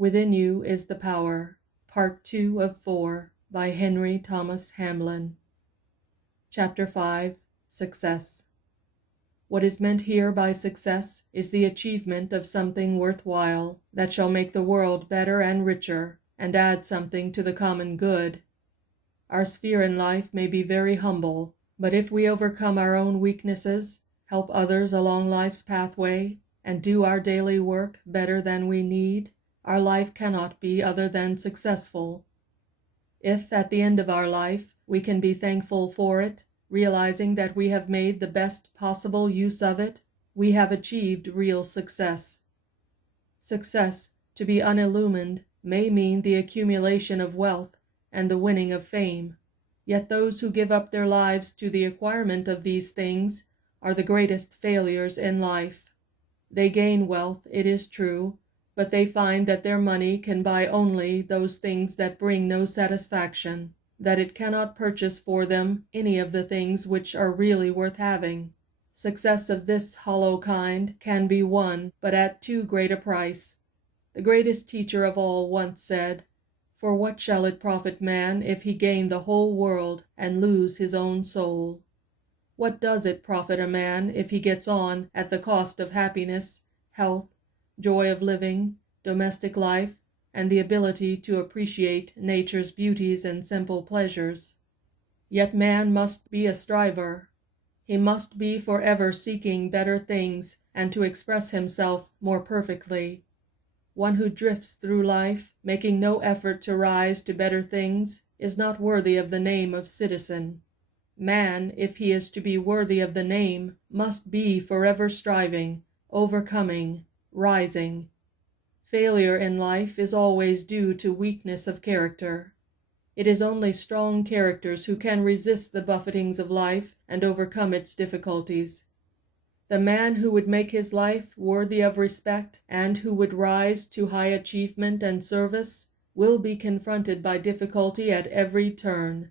Within You is the Power, Part 2 of 4, by Thomas Hamblin. Chapter 5, Success. What is meant here by success is the achievement of something worthwhile that shall make the world better and richer, and add something to the common good. Our sphere in life may be very humble, but if we overcome our own weaknesses, help others along life's pathway, and do our daily work better than we need, our life cannot be other than successful. If at the end of our life we can be thankful for it, realizing that we have made the best possible use of it, we have achieved real success. Success, to be unillumined, may mean the accumulation of wealth and the winning of fame, yet those who give up their lives to the acquirement of these things are the greatest failures in life. They gain wealth, it is true, but they find that their money can buy only those things that bring no satisfaction, that it cannot purchase for them any of the things which are really worth having. Success of this hollow kind can be won, but at too great a price. The greatest teacher of all once said, "For what shall it profit man if he gain the whole world and lose his own soul? What does it profit a man if he gets on at the cost of happiness, health, joy of living, domestic life, and the ability to appreciate nature's beauties and simple pleasures? Yet man must be a striver. He must be forever seeking better things and to express himself more perfectly. One who drifts through life, making no effort to rise to better things, is not worthy of the name of citizen. Man, if he is to be worthy of the name, must be forever striving, overcoming, rising. Failure in life is always due to weakness of character. It is only strong characters who can resist the buffetings of life and overcome its difficulties. The man who would make his life worthy of respect and who would rise to high achievement and service will be confronted by difficulty at every turn.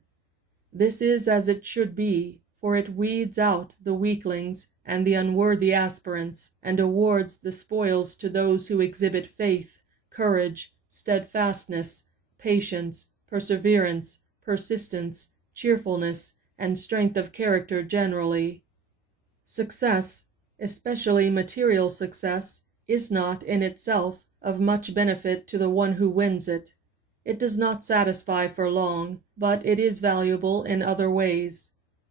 This is as it should be, for it weeds out the weaklings and the unworthy aspirants, and awards the spoils to those who exhibit faith, courage, steadfastness, patience, perseverance, persistence, cheerfulness, and strength of character generally. Success, especially material success, is not in itself of much benefit to the one who wins it. It does not satisfy for long, but it is valuable in other ways.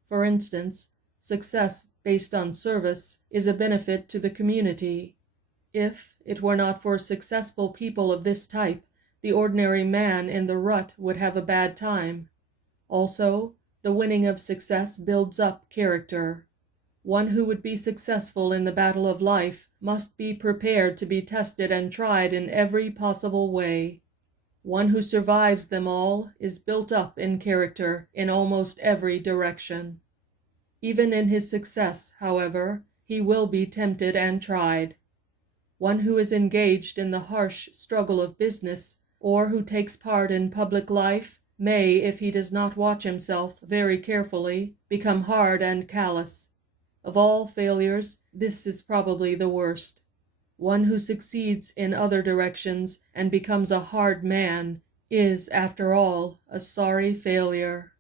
For instance, success based on service is a benefit to the community. If it were not for successful people of this type, the ordinary man in the rut would have a bad time. Also, the winning of success builds up character. One who would be successful in the battle of life must be prepared to be tested and tried in every possible way. One who survives them all is built up in character in almost every direction. Even in his success, however, he will be tempted and tried. One who is engaged in the harsh struggle of business, or who takes part in public life, may, if he does not watch himself very carefully, become hard and callous. Of all failures, this is probably the worst. One who succeeds in other directions and becomes a hard man is, after all, a sorry failure.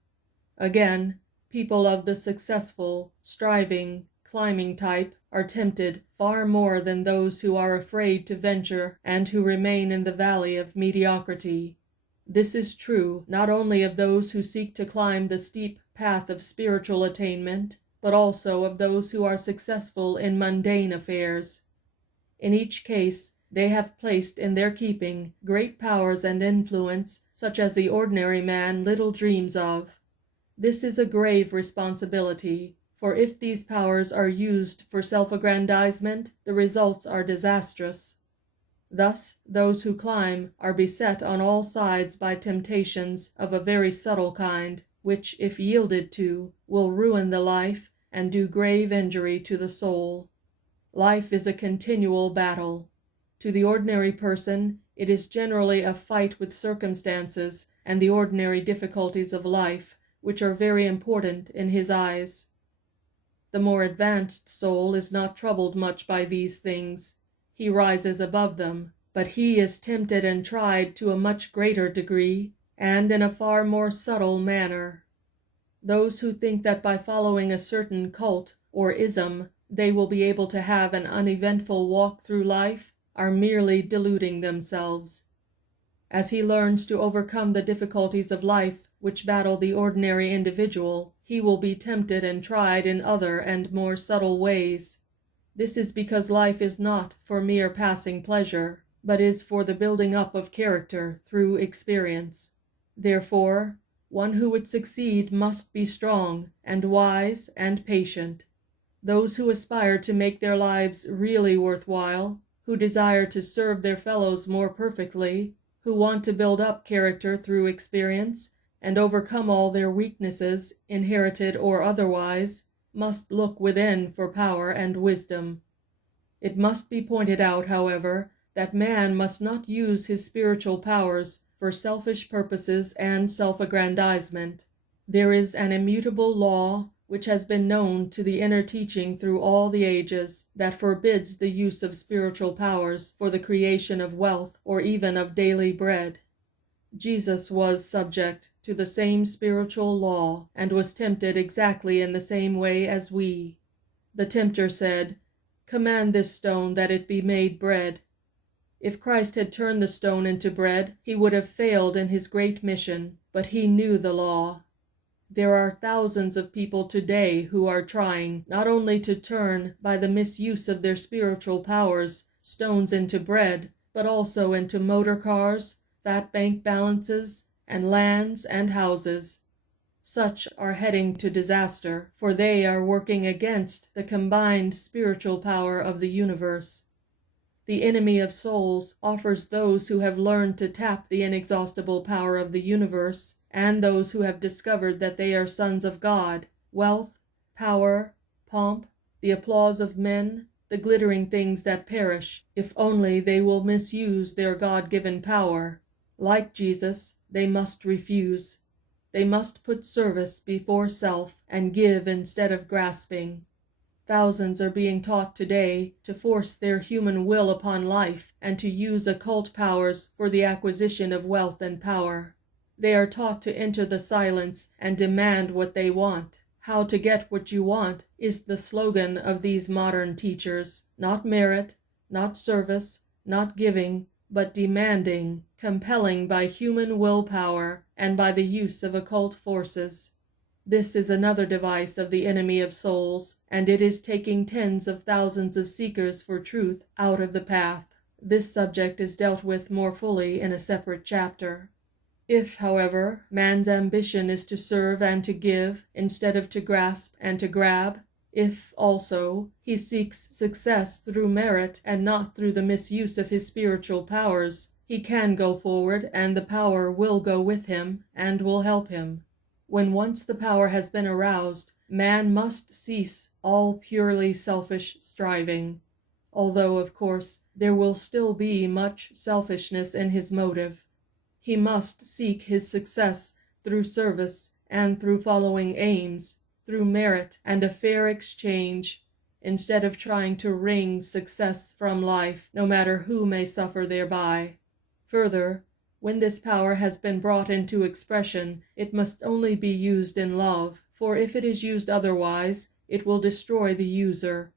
Again, people of the successful, striving, climbing type are tempted far more than those who are afraid to venture and who remain in the valley of mediocrity. This is true not only of those who seek to climb the steep path of spiritual attainment, but also of those who are successful in mundane affairs. In each case, they have placed in their keeping great powers and influence such as the ordinary man little dreams of. This is a grave responsibility, for if these powers are used for self-aggrandizement, the results are disastrous. Thus, those who climb are beset on all sides by temptations of a very subtle kind, which, if yielded to, will ruin the life and do grave injury to the soul. Life is a continual battle. To the ordinary person, it is generally a fight with circumstances and the ordinary difficulties of life, which are very important in his eyes. The more advanced soul is not troubled much by these things. He rises above them, but he is tempted and tried to a much greater degree, and in a far more subtle manner. Those who think that by following a certain cult or ism they will be able to have an uneventful walk through life are merely deluding themselves. As he learns to overcome the difficulties of life which battle the ordinary individual, he will be tempted and tried in other and more subtle ways. This is because life is not for mere passing pleasure, but is for the building up of character through experience. Therefore, one who would succeed must be strong and wise and patient. Those who aspire to make their lives really worthwhile, who desire to serve their fellows more perfectly, who want to build up character through experience and overcome all their weaknesses, inherited or otherwise, must look within for power and wisdom. It must be pointed out, however, that man must not use his spiritual powers for selfish purposes and self-aggrandizement. There is an immutable law which has been known to the inner teaching through all the ages, that forbids the use of spiritual powers for the creation of wealth or even of daily bread. Jesus was subject to the same spiritual law and was tempted exactly in the same way as we. The tempter said, "Command this stone that it be made bread." If Christ had turned the stone into bread, he would have failed in his great mission, but he knew the law. There are thousands of people today who are trying not only to turn, by the misuse of their spiritual powers, stones into bread, but also into motor cars, fat bank balances, and lands and houses. Such are heading to disaster, for they are working against the combined spiritual power of the universe. The enemy of souls offers those who have learned to tap the inexhaustible power of the universe, and those who have discovered that they are sons of God, wealth, power, pomp, the applause of men, the glittering things that perish, if only they will misuse their God-given power. Like Jesus, they must refuse. They must put service before self and give instead of grasping. Thousands are being taught today to force their human will upon life and to use occult powers for the acquisition of wealth and power. They are taught to enter the silence and demand what they want. How to get what you want is the slogan of these modern teachers. Not merit, not service, not giving, but demanding, compelling by human willpower and by the use of occult forces. This is another device of the enemy of souls, and it is taking tens of thousands of seekers for truth out of the path. This subject is dealt with more fully in a separate chapter. If, however, man's ambition is to serve and to give, instead of to grasp and to grab, if, also, he seeks success through merit and not through the misuse of his spiritual powers, he can go forward, and the power will go with him and will help him. When once the power has been aroused, man must cease all purely selfish striving, although, of course, there will still be much selfishness in his motive. He must seek his success through service and through following aims, through merit and a fair exchange, instead of trying to wring success from life, no matter who may suffer thereby. Further, when this power has been brought into expression, it must only be used in love, for if it is used otherwise, it will destroy the user.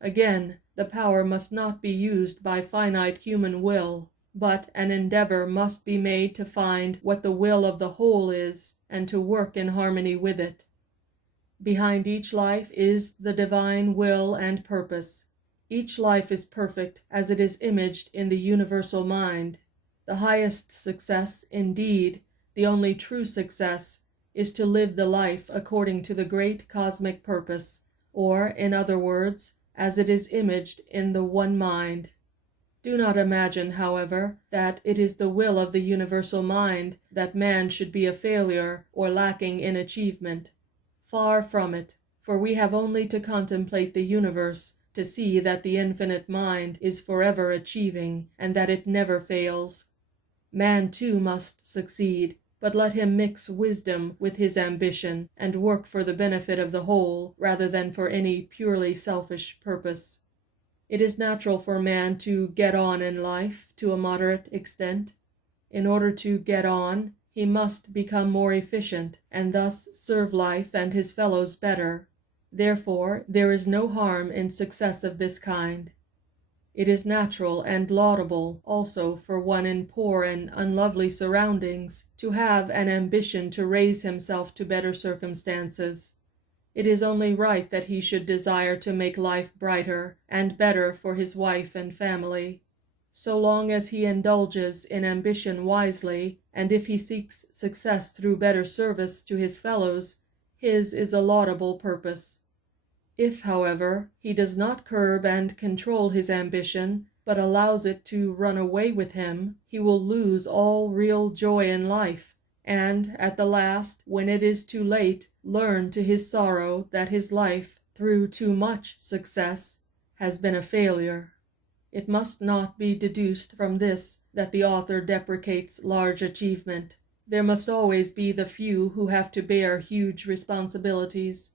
Again, the power must not be used by finite human will, but an endeavor must be made to find what the will of the whole is, and to work in harmony with it. Behind each life is the divine will and purpose. Each life is perfect as it is imaged in the universal mind. The highest success, indeed, the only true success, is to live the life according to the great cosmic purpose, or, in other words, as it is imaged in the one mind. Do not imagine, however, that it is the will of the universal mind that man should be a failure or lacking in achievement. Far from it, for we have only to contemplate the universe to see that the infinite mind is forever achieving, and that it never fails. Man too must succeed, but let him mix wisdom with his ambition, and work for the benefit of the whole, rather than for any purely selfish purpose. It is natural for man to get on in life to a moderate extent. In order to get on, he must become more efficient, and thus serve life and his fellows better. Therefore, there is no harm in success of this kind. It is natural and laudable also for one in poor and unlovely surroundings to have an ambition to raise himself to better circumstances. It is only right that he should desire to make life brighter and better for his wife and family. So long as he indulges in ambition wisely, and if he seeks success through better service to his fellows, his is a laudable purpose. If, however, he does not curb and control his ambition, but allows it to run away with him, he will lose all real joy in life, and, at the last, when it is too late, learn to his sorrow that his life, through too much success, has been a failure. It must not be deduced from this that the author deprecates large achievement. There must always be the few who have to bear huge responsibilities.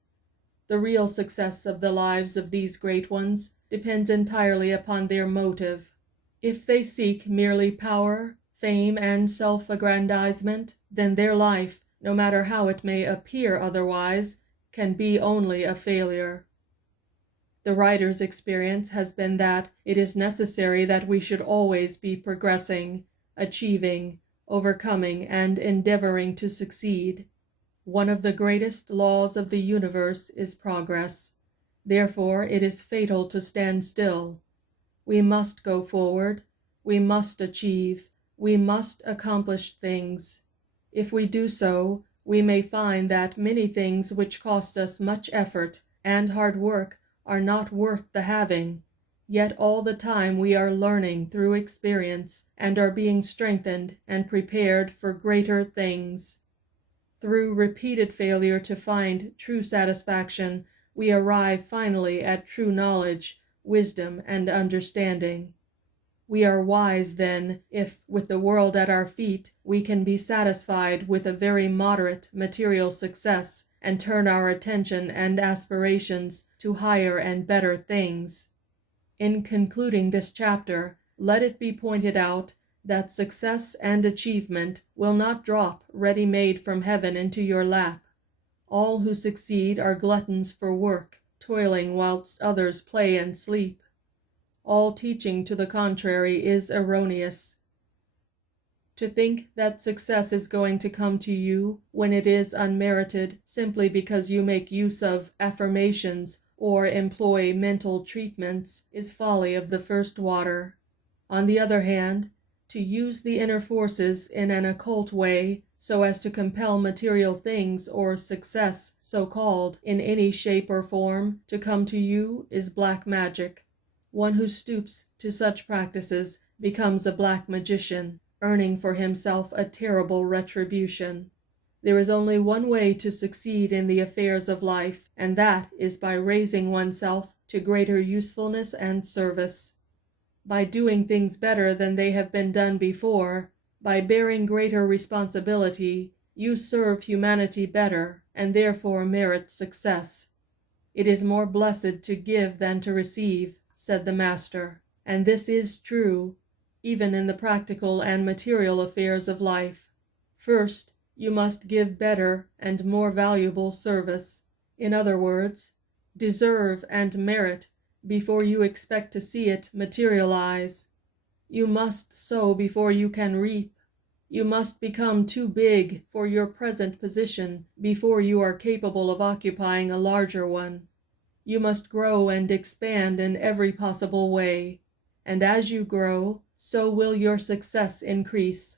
The real success of the lives of these great ones depends entirely upon their motive. If they seek merely power, fame, and self-aggrandizement, then their life, no matter how it may appear otherwise, can be only a failure. The writer's experience has been that it is necessary that we should always be progressing, achieving, overcoming, and endeavoring to succeed. One of the greatest laws of the universe is progress. Therefore, it is fatal to stand still. We must go forward. We must achieve. We must accomplish things. If we do so, we may find that many things which cost us much effort and hard work are not worth the having, yet all the time we are learning through experience and are being strengthened and prepared for greater things. Through repeated failure to find true satisfaction, we arrive finally at true knowledge, wisdom, and understanding. We are wise, then, if, with the world at our feet, we can be satisfied with a very moderate material success and turn our attention and aspirations to higher and better things. In concluding this chapter, let it be pointed out that success and achievement will not drop ready-made from heaven into your lap. All who succeed are gluttons for work, toiling whilst others play and sleep. All teaching to the contrary is erroneous. To think that success is going to come to you when it is unmerited simply because you make use of affirmations or employ mental treatments is folly of the first water. On the other hand, to use the inner forces in an occult way so as to compel material things or success, so-called, in any shape or form, to come to you is black magic. One who stoops to such practices becomes a black magician, earning for himself a terrible retribution. There is only one way to succeed in the affairs of life, and that is by raising oneself to greater usefulness and service. By doing things better than they have been done before, by bearing greater responsibility, you serve humanity better, and therefore merit success. It is more blessed to give than to receive, said the Master, and this is true, even in the practical and material affairs of life. First, you must give better and more valuable service. In other words, deserve and merit before you expect to see it materialize. You must sow before you can reap. You must become too big for your present position before you are capable of occupying a larger one. You must grow and expand in every possible way, and as you grow, so will your success increase.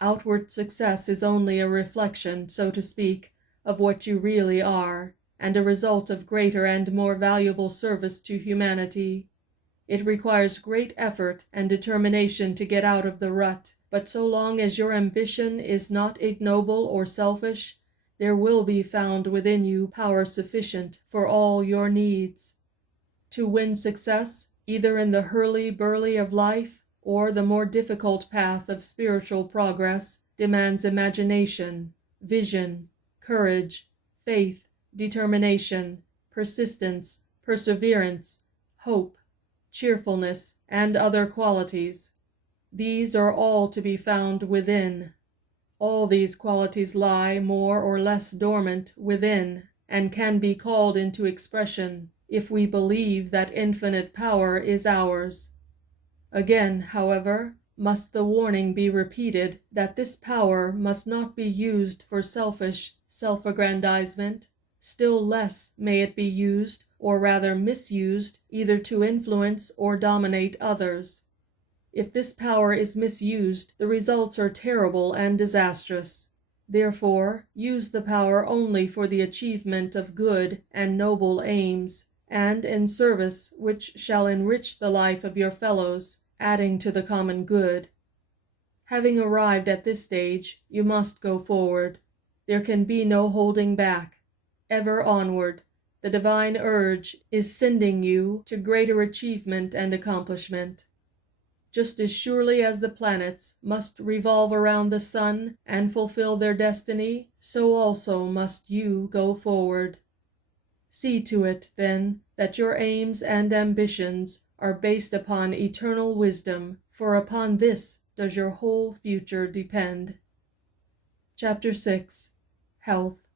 Outward success is only a reflection, so to speak, of what you really are, and a result of greater and more valuable service to humanity. It requires great effort and determination to get out of the rut, but so long as your ambition is not ignoble or selfish, there will be found within you power sufficient for all your needs. To win success, either in the hurly-burly of life or the more difficult path of spiritual progress, demands imagination, vision, courage, faith, determination, persistence, perseverance, hope, cheerfulness, and other qualities. These are all to be found within. All these qualities lie more or less dormant within, and can be called into expression if we believe that infinite power is ours. Again, however, must the warning be repeated that this power must not be used for selfish self-aggrandizement. Still less may it be used, or rather misused, either to influence or dominate others. If this power is misused, the results are terrible and disastrous. Therefore, use the power only for the achievement of good and noble aims, and in service which shall enrich the life of your fellows, adding to the common good. Having arrived at this stage, you must go forward. There can be no holding back. Ever onward, the divine urge is sending you to greater achievement and accomplishment. Just as surely as the planets must revolve around the sun and fulfill their destiny, so also must you go forward. See to it, then, that your aims and ambitions are based upon eternal wisdom, for upon this does your whole future depend. Chapter 6. Health.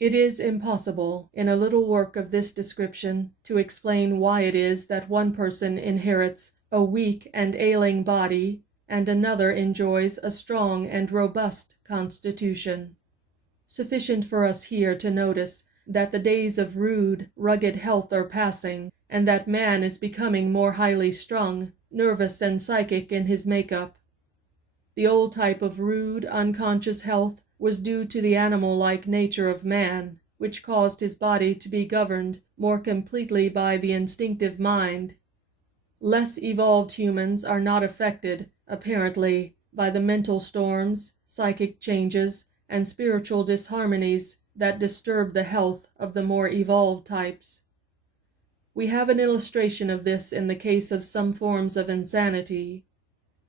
It is impossible, in a little work of this description, to explain why it is that one person inherits a weak and ailing body, and another enjoys a strong and robust constitution. Sufficient for us here to notice that the days of rude, rugged health are passing, and that man is becoming more highly strung, nervous and psychic in his make-up. The old type of rude, unconscious health was due to the animal-like nature of man, which caused his body to be governed more completely by the instinctive mind. Less evolved humans are not affected, apparently, by the mental storms, psychic changes, and spiritual disharmonies that disturb the health of the more evolved types. We have an illustration of this in the case of some forms of insanity.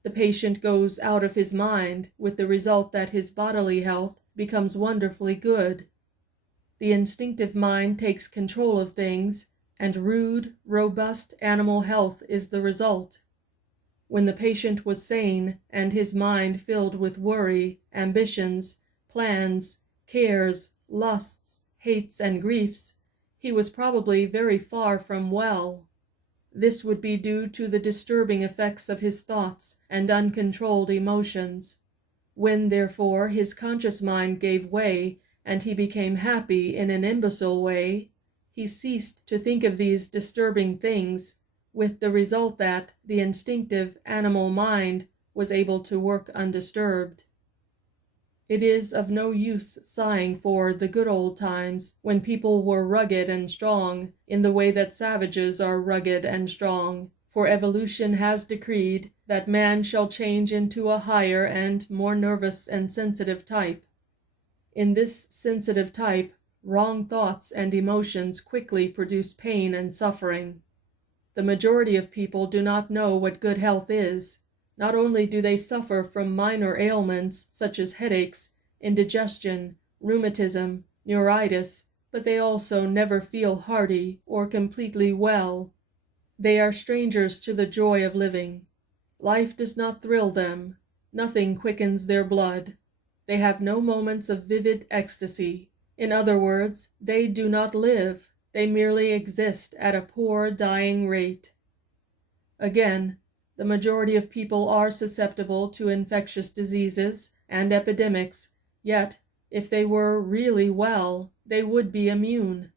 The patient goes out of his mind, with the result that his bodily health becomes wonderfully good. The instinctive mind takes control of things, and rude, robust animal health is the result. When the patient was sane, and his mind filled with worry, ambitions, plans, cares, lusts, hates, and griefs, he was probably very far from well. This would be due to the disturbing effects of his thoughts and uncontrolled emotions. When, therefore, his conscious mind gave way, and he became happy in an imbecile way, he ceased to think of these disturbing things, with the result that the instinctive animal mind was able to work undisturbed. It is of no use sighing for the good old times, when people were rugged and strong, in the way that savages are rugged and strong, for evolution has decreed that man shall change into a higher and more nervous and sensitive type. In this sensitive type, wrong thoughts and emotions quickly produce pain and suffering. The majority of people do not know what good health is. Not only do they suffer from minor ailments such as headaches, indigestion, rheumatism, neuritis, but they also never feel hearty or completely well. They are strangers to the joy of living. Life does not thrill them. Nothing quickens their blood. They have no moments of vivid ecstasy. In other words, they do not live. They merely exist at a poor, dying rate. Again, the majority of people are susceptible to infectious diseases and epidemics, yet, if they were really well, they would be immune.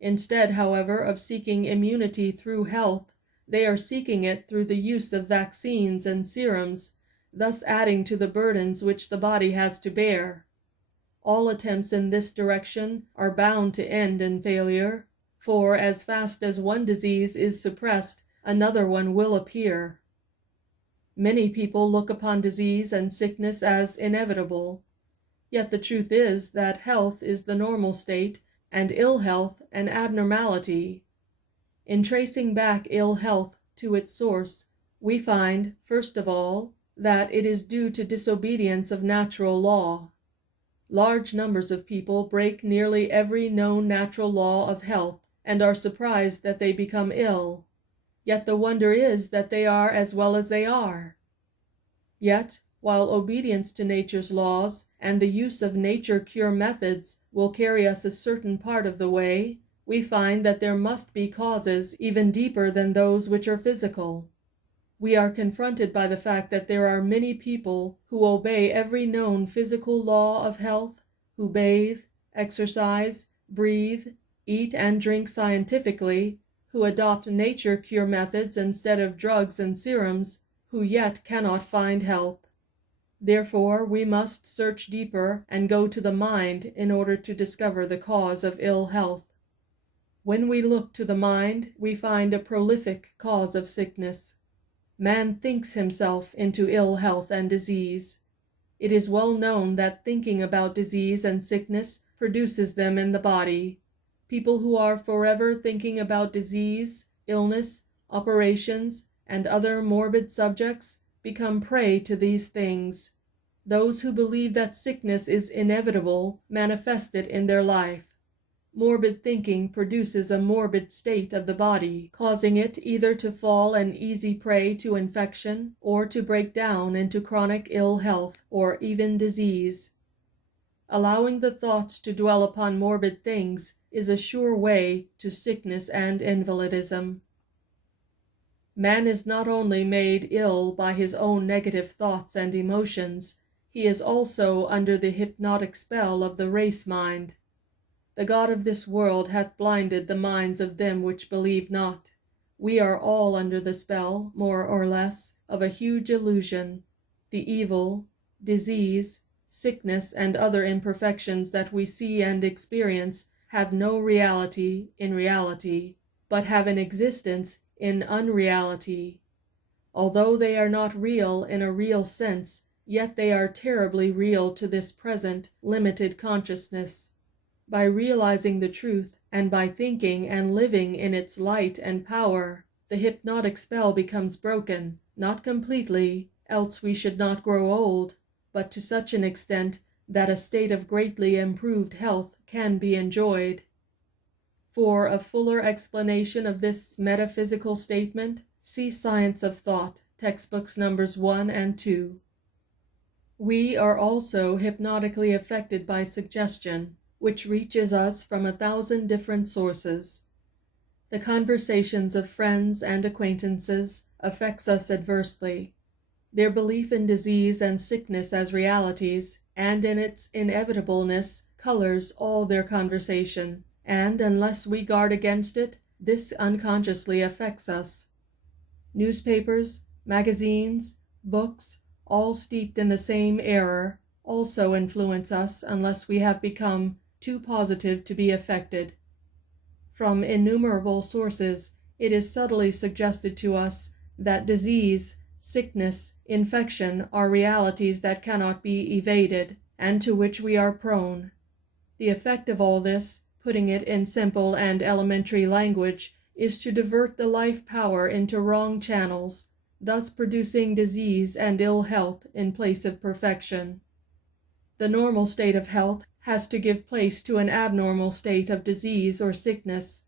Instead, however, of seeking immunity through health, they are seeking it through the use of vaccines and serums, thus adding to the burdens which the body has to bear. All attempts in this direction are bound to end in failure, for as fast as one disease is suppressed, another one will appear. Many people look upon disease and sickness as inevitable. Yet the truth is that health is the normal state, and ill health an abnormality. In tracing back ill health to its source, we find, first of all, that it is due to disobedience of natural law. Large numbers of people break nearly every known natural law of health, and are surprised that they become ill. Yet the wonder is that they are as well as they are. Yet, while obedience to nature's laws and the use of nature-cure methods will carry us a certain part of the way, we find that there must be causes even deeper than those which are physical. We are confronted by the fact that there are many people who obey every known physical law of health, who bathe, exercise, breathe, eat and drink scientifically, who adopt nature-cure methods instead of drugs and serums, who yet cannot find health. Therefore, we must search deeper and go to the mind in order to discover the cause of ill health. When we look to the mind, we find a prolific cause of sickness. Man thinks himself into ill health and disease. It is well known that thinking about disease and sickness produces them in the body. People who are forever thinking about disease, illness, operations, and other morbid subjects become prey to these things. Those who believe that sickness is inevitable manifest it in their life. Morbid thinking produces a morbid state of the body, causing it either to fall an easy prey to infection or to break down into chronic ill health or even disease. Allowing the thoughts to dwell upon morbid things is a sure way to sickness and invalidism. Man is not only made ill by his own negative thoughts and emotions, he is also under the hypnotic spell of the race mind. The God of this world hath blinded the minds of them which believe not. We are all under the spell, more or less, of a huge illusion. The evil, disease, sickness, and other imperfections that we see and experience have no reality in reality, but have an existence in unreality. Although they are not real in a real sense, yet they are terribly real to this present, limited consciousness. By realizing the truth, and by thinking and living in its light and power, the hypnotic spell becomes broken, not completely, else we should not grow old, but to such an extent that a state of greatly improved health can be enjoyed. For a fuller explanation of this metaphysical statement, see Science of Thought, textbooks numbers 1 and 2. We are also hypnotically affected by suggestion, which reaches us from 1,000 different sources. The conversations of friends and acquaintances affects us adversely. Their belief in disease and sickness as realities, and in its inevitableness, colors all their conversation, and unless we guard against it, this unconsciously affects us. Newspapers, magazines, books, all steeped in the same error, also influence us unless we have become too positive to be affected. From innumerable sources, it is subtly suggested to us that disease, sickness, infection are realities that cannot be evaded, and to which we are prone. The effect of all this, putting it in simple and elementary language, is to divert the life power into wrong channels, thus producing disease and ill health in place of perfection. The normal state of health has to give place to an abnormal state of disease or sickness.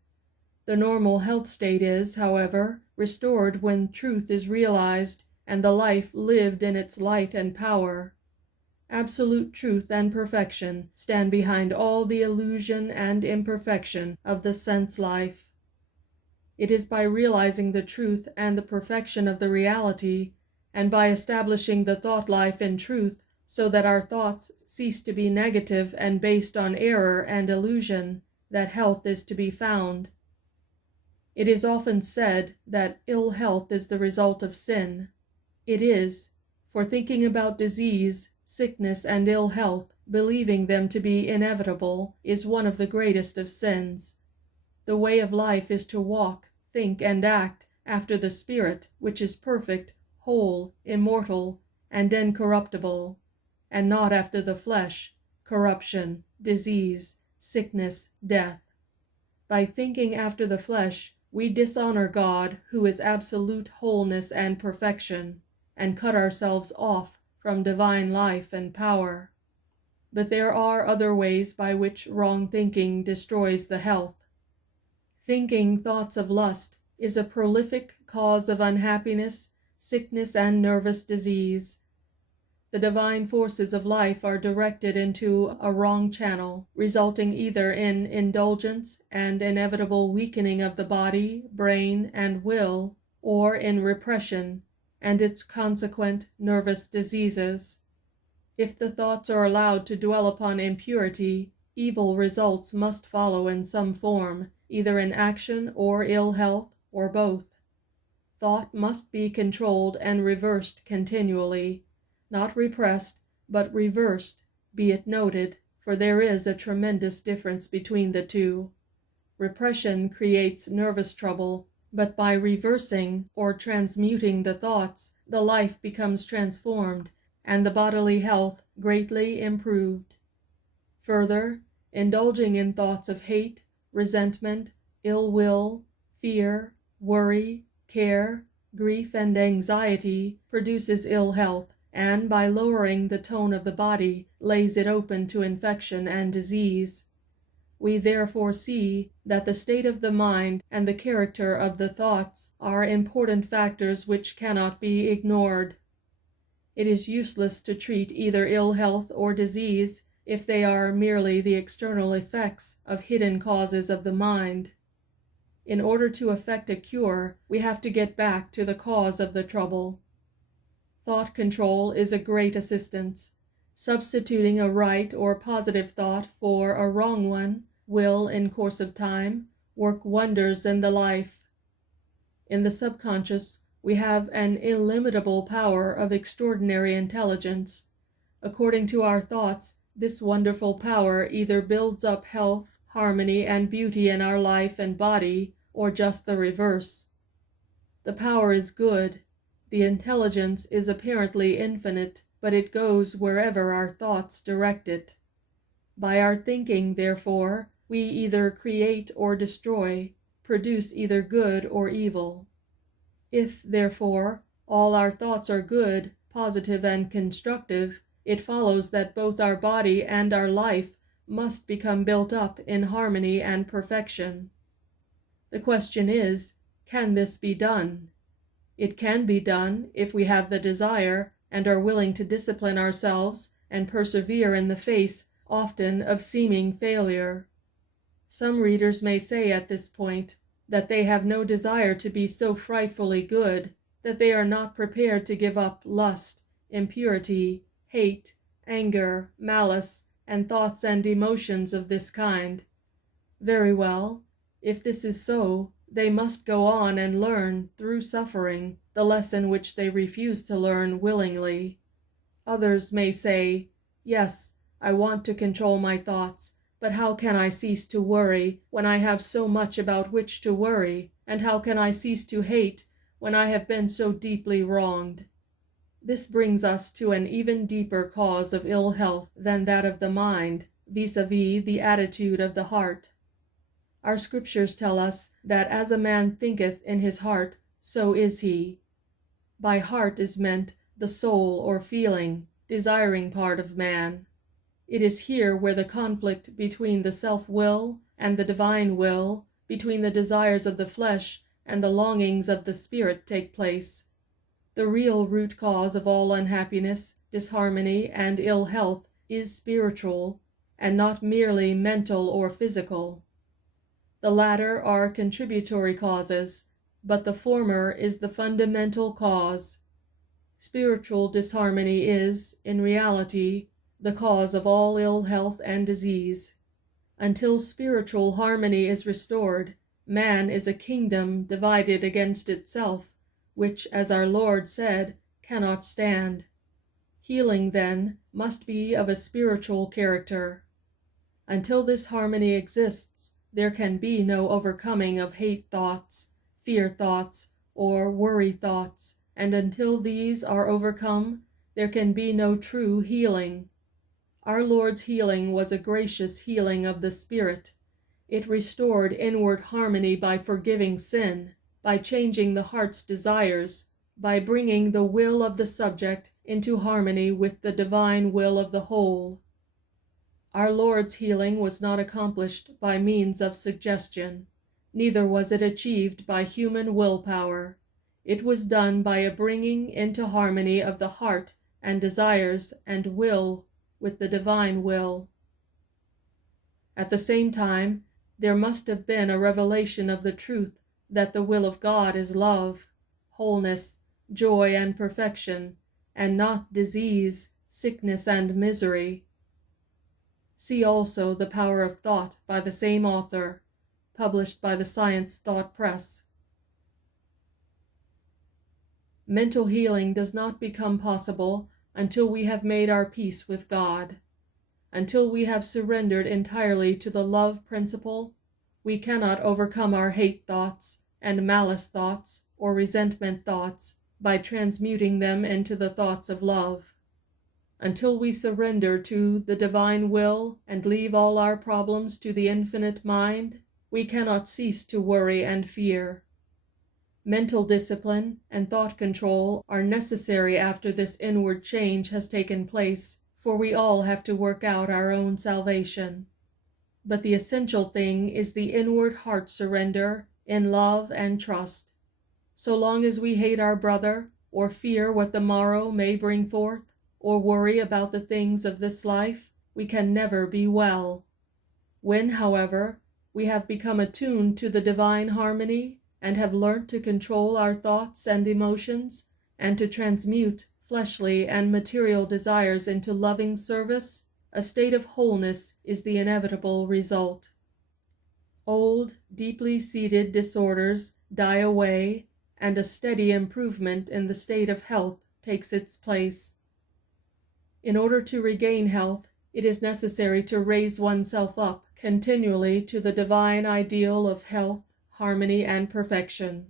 The normal health state is, however, restored when truth is realized and the life lived in its light and power. Absolute truth and perfection stand behind all the illusion and imperfection of the sense life. It is by realizing the truth and the perfection of the reality, and by establishing the thought life in truth, so that our thoughts cease to be negative and based on error and illusion, that health is to be found. It is often said that ill health is the result of sin. It is, for thinking about disease, sickness, and ill health, believing them to be inevitable, is one of the greatest of sins. The way of life is to walk, think, and act after the Spirit, which is perfect, whole, immortal, and incorruptible, and not after the flesh, corruption, disease, sickness, death. By thinking after the flesh, we dishonor God, who is absolute wholeness and perfection, and cut ourselves off from divine life and power. But there are other ways by which wrong thinking destroys the health. Thinking thoughts of lust is a prolific cause of unhappiness, sickness, and nervous disease. The divine forces of life are directed into a wrong channel, resulting either in indulgence and inevitable weakening of the body, brain, and will, or in repression and its consequent nervous diseases. If the thoughts are allowed to dwell upon impurity, evil results must follow in some form, either in action or ill health, or both. Thought must be controlled and reversed continually, not repressed, but reversed, be it noted, for there is a tremendous difference between the two. Repression creates nervous trouble, but by reversing or transmuting the thoughts, the life becomes transformed, and the bodily health greatly improved. Further, indulging in thoughts of hate, resentment, ill will, fear, worry, care, grief, and anxiety produces ill health, and by lowering the tone of the body, lays it open to infection and disease. We therefore see that the state of the mind and the character of the thoughts are important factors which cannot be ignored. It is useless to treat either ill health or disease if they are merely the external effects of hidden causes of the mind. In order to effect a cure, we have to get back to the cause of the trouble. Thought control is a great assistance. Substituting a right or positive thought for a wrong one will, in course of time, work wonders in the life. In the subconscious, we have an illimitable power of extraordinary intelligence. According to our thoughts, this wonderful power either builds up health, harmony, and beauty in our life and body, or just the reverse. The power is good. The intelligence is apparently infinite, but it goes wherever our thoughts direct it. By our thinking, therefore, we either create or destroy, produce either good or evil. If, therefore, all our thoughts are good, positive, and constructive, it follows that both our body and our life must become built up in harmony and perfection. The question is, can this be done? It can be done if we have the desire and are willing to discipline ourselves and persevere in the face, often, of seeming failure. Some readers may say at this point that they have no desire to be so frightfully good, that they are not prepared to give up lust, impurity, hate, anger, malice, and thoughts and emotions of this kind. Very well, if this is so, they must go on and learn, through suffering, the lesson which they refuse to learn willingly. Others may say, yes, I want to control my thoughts, but how can I cease to worry when I have so much about which to worry, and how can I cease to hate when I have been so deeply wronged? This brings us to an even deeper cause of ill health than that of the mind, vis-a-vis the attitude of the heart. Our scriptures tell us that as a man thinketh in his heart, so is he. By heart is meant the soul or feeling, desiring part of man. It is here where the conflict between the self-will and the divine will, between the desires of the flesh and the longings of the spirit take place. The real root cause of all unhappiness, disharmony, and ill health is spiritual, and not merely mental or physical. The latter are contributory causes, but the former is the fundamental cause. Spiritual disharmony is, in reality, the cause of all ill health and disease. Until spiritual harmony is restored, man is a kingdom divided against itself, which, as our Lord said, cannot stand. Healing, then, must be of a spiritual character. Until this harmony exists, there can be no overcoming of hate thoughts, fear thoughts, or worry thoughts, and until these are overcome, there can be no true healing. Our Lord's healing was a gracious healing of the spirit. It restored inward harmony by forgiving sin, by changing the heart's desires, by bringing the will of the subject into harmony with the divine will of the whole. Our Lord's healing was not accomplished by means of suggestion, neither was it achieved by human willpower. It was done by a bringing into harmony of the heart and desires and will with the divine will. At the same time, there must have been a revelation of the truth that the will of God is love, wholeness, joy, and perfection, and not disease, sickness, and misery. See also The Power of Thought by the same author, published by the Science Thought Press. Mental healing does not become possible until we have made our peace with God. Until we have surrendered entirely to the love principle, we cannot overcome our hate thoughts and malice thoughts or resentment thoughts by transmuting them into the thoughts of love. Until we surrender to the divine will and leave all our problems to the infinite mind, we cannot cease to worry and fear. Mental discipline and thought control are necessary after this inward change has taken place, for we all have to work out our own salvation. But the essential thing is the inward heart surrender in love and trust. So long as we hate our brother, or fear what the morrow may bring forth, or worry about the things of this life, we can never be well. When, however, we have become attuned to the divine harmony, and have learnt to control our thoughts and emotions, and to transmute fleshly and material desires into loving service, a state of wholeness is the inevitable result. Old, deeply seated disorders die away, and a steady improvement in the state of health takes its place. In order to regain health, it is necessary to raise oneself up continually to the divine ideal of health, harmony, and perfection.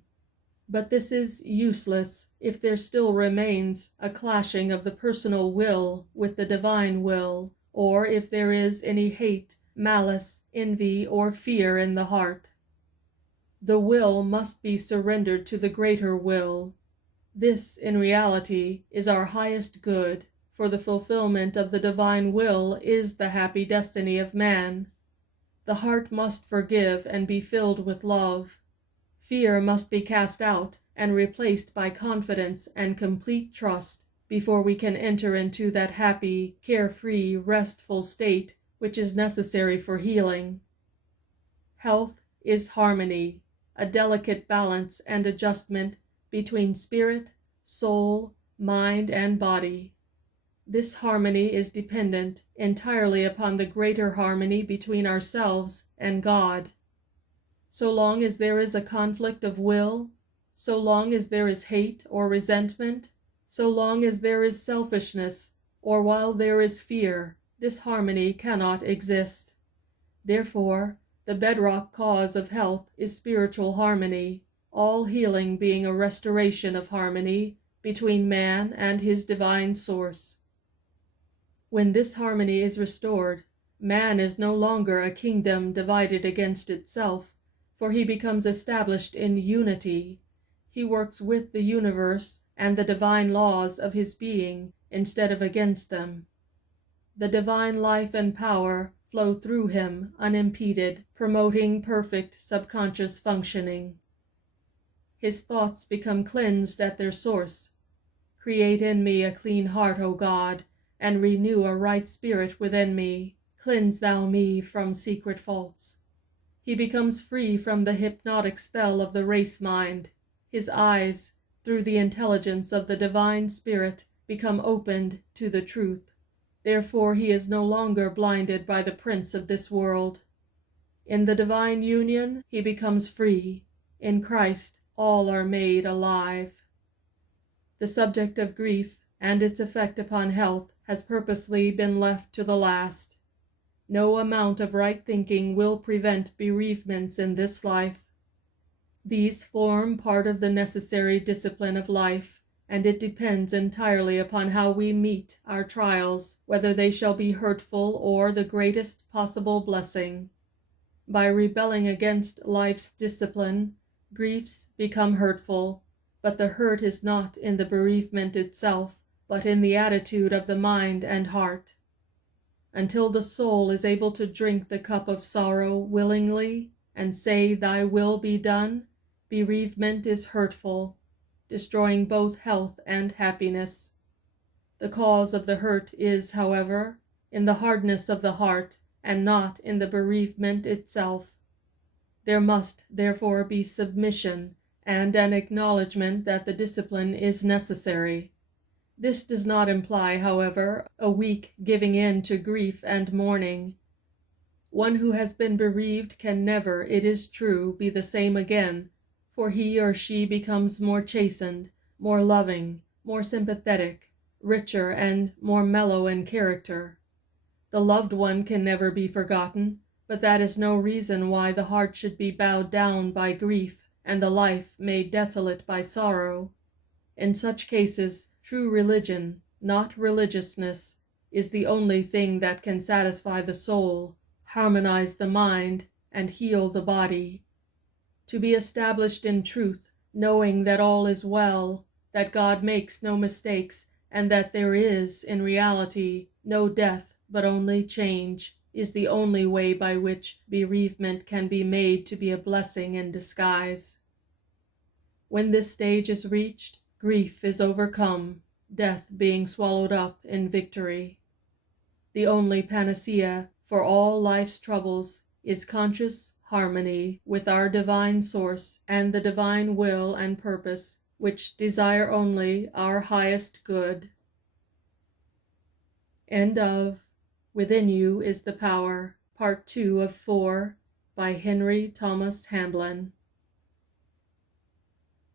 But this is useless if there still remains a clashing of the personal will with the divine will, or if there is any hate, malice, envy, or fear in the heart. The will must be surrendered to the greater will. This, in reality, is our highest good, for the fulfillment of the divine will is the happy destiny of man. The heart must forgive and be filled with love. Fear must be cast out and replaced by confidence and complete trust before we can enter into that happy, carefree, restful state which is necessary for healing. Health is harmony, a delicate balance and adjustment between spirit, soul, mind, and body. This harmony is dependent entirely upon the greater harmony between ourselves and God. So long as there is a conflict of will, so long as there is hate or resentment, so long as there is selfishness, or while there is fear, this harmony cannot exist. Therefore, the bedrock cause of health is spiritual harmony, all healing being a restoration of harmony between man and his divine source. When this harmony is restored, man is no longer a kingdom divided against itself, for he becomes established in unity. He works with the universe and the divine laws of his being instead of against them. The divine life and power flow through him unimpeded, promoting perfect subconscious functioning. His thoughts become cleansed at their source. Create in me a clean heart, O God, and renew a right spirit within me. Cleanse thou me from secret faults. He becomes free from the hypnotic spell of the race mind. His eyes, through the intelligence of the divine spirit, become opened to the truth. Therefore he is no longer blinded by the prince of this world. In the divine union he becomes free. In Christ all are made alive. The subject of grief and its effect upon health has purposely been left to the last. No amount of right thinking will prevent bereavements in this life. These form part of the necessary discipline of life, and it depends entirely upon how we meet our trials, whether they shall be hurtful or the greatest possible blessing. By rebelling against life's discipline, griefs become hurtful, but the hurt is not in the bereavement itself, but in the attitude of the mind and heart. Until the soul is able to drink the cup of sorrow willingly and say, "Thy will be done," bereavement is hurtful. destroying both health and happiness. The cause of the hurt is, however, in the hardness of the heart, and not in the bereavement itself. There must, therefore, be submission and an acknowledgment that the discipline is necessary. This does not imply, however, a weak giving in to grief and mourning. One who has been bereaved can never, it is true, be the same again, for he or she becomes more chastened, more loving, more sympathetic, richer and more mellow in character. The loved one can never be forgotten, but that is no reason why the heart should be bowed down by grief and the life made desolate by sorrow. In such cases, true religion, not religiousness, is the only thing that can satisfy the soul, harmonize the mind, and heal the body. To be established in truth, knowing that all is well, that God makes no mistakes, and that there is, in reality, no death but only change, is the only way by which bereavement can be made to be a blessing in disguise. When this stage is reached, grief is overcome, death being swallowed up in victory. The only panacea for all life's troubles is conscious harmony with our divine source and the divine will and purpose, which desire only our highest good. End of Within You is the Power, Part 2 of 4, by Henry Thomas Hamblin.